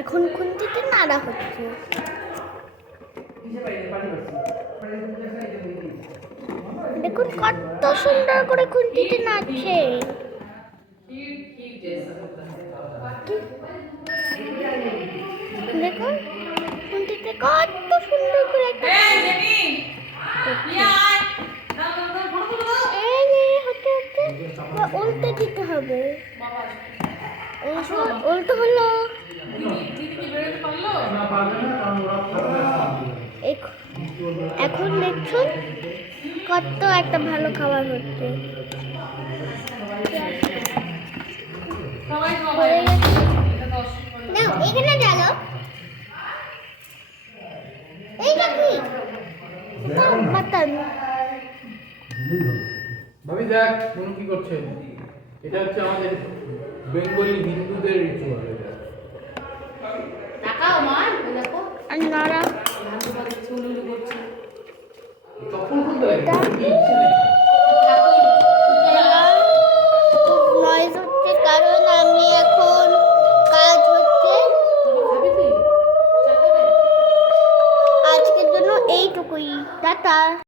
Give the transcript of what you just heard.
এখন খুন্তিতে নাড়া হচ্ছে। দেখুন কত সুন্দর করে খুন্তিতে নাড়ছে। দেখুন খুন্তিতে কত সুন্দর করে একটা উল্টে দিতে হবে। উল্টো হলো। এখন দেখুন কত একটা ভালো খাবার হচ্ছে। এখানে ডালো এইটা কি বাতান ভাবি দেখ কোন কি করছে। এটা হচ্ছে আমাদের বেঙ্গলি হিন্দুদের রিচুয়াল। এটা টাকাও মার দেখো আর নাড়া ভালো করে চুলুলু করছে তখন কোন দেয় নয়েজ হচ্ছে কারণ আমি এখন কাজ হচ্ছে। খাবি তুই চা খাবে আজকের জন্য এইটুকুই। টাটা।